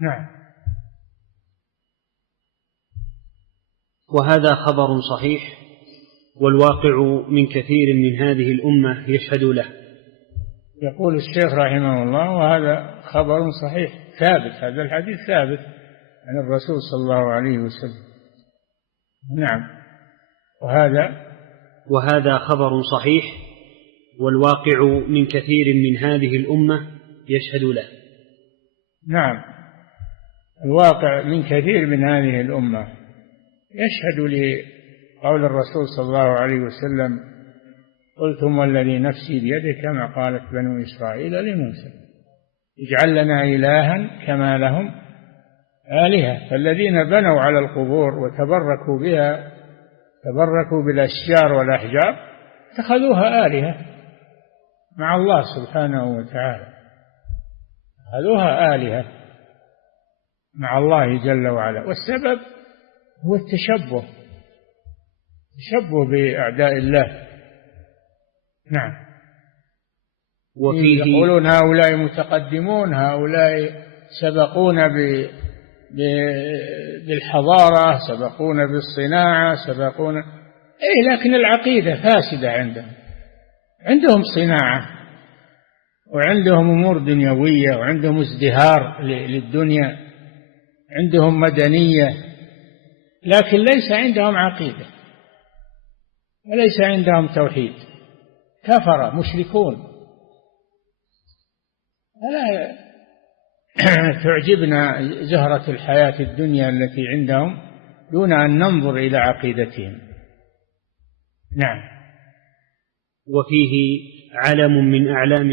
نعم. وهذا خبر صحيح والواقع من كثير من هذه الأمة يشهد له. يقول الشيخ رحمه الله: وهذا خبر صحيح ثابت، هذا الحديث ثابت عن الرسول صلى الله عليه وسلم. نعم. وهذا خبر صحيح والواقع من كثير من هذه الأمة يشهد له. نعم، الواقع من كثير من هذه الأمة يشهد لقول الرسول صلى الله عليه وسلم: قلتم والذي نفسي بيده كما قالت بنو إسرائيل لموسى اجعل لنا إلها كما لهم آلهة. فالذين بنوا على القبور وتبركوا بها، تبركوا بالأشجار والأحجار، اتخذوها آلهة مع الله سبحانه وتعالى، اتخذوها آلهة مع الله جل وعلا. والسبب هو التشبه بأعداء الله. نعم. وفيه يقولون هؤلاء متقدمون، هؤلاء سبقونا بالحضارة، سبقونا بالصناعة، سبقونا لكن العقيدة فاسدة عندهم صناعة وعندهم أمور دنيوية وعندهم ازدهار للدنيا، عندهم مدنية، لكن ليس عندهم عقيدة وليس عندهم توحيد، كفر مشركون. فلا تعجبنا زهرة الحياة الدنيا التي عندهم دون أن ننظر إلى عقيدتهم. نعم. وفيه علم من أعلام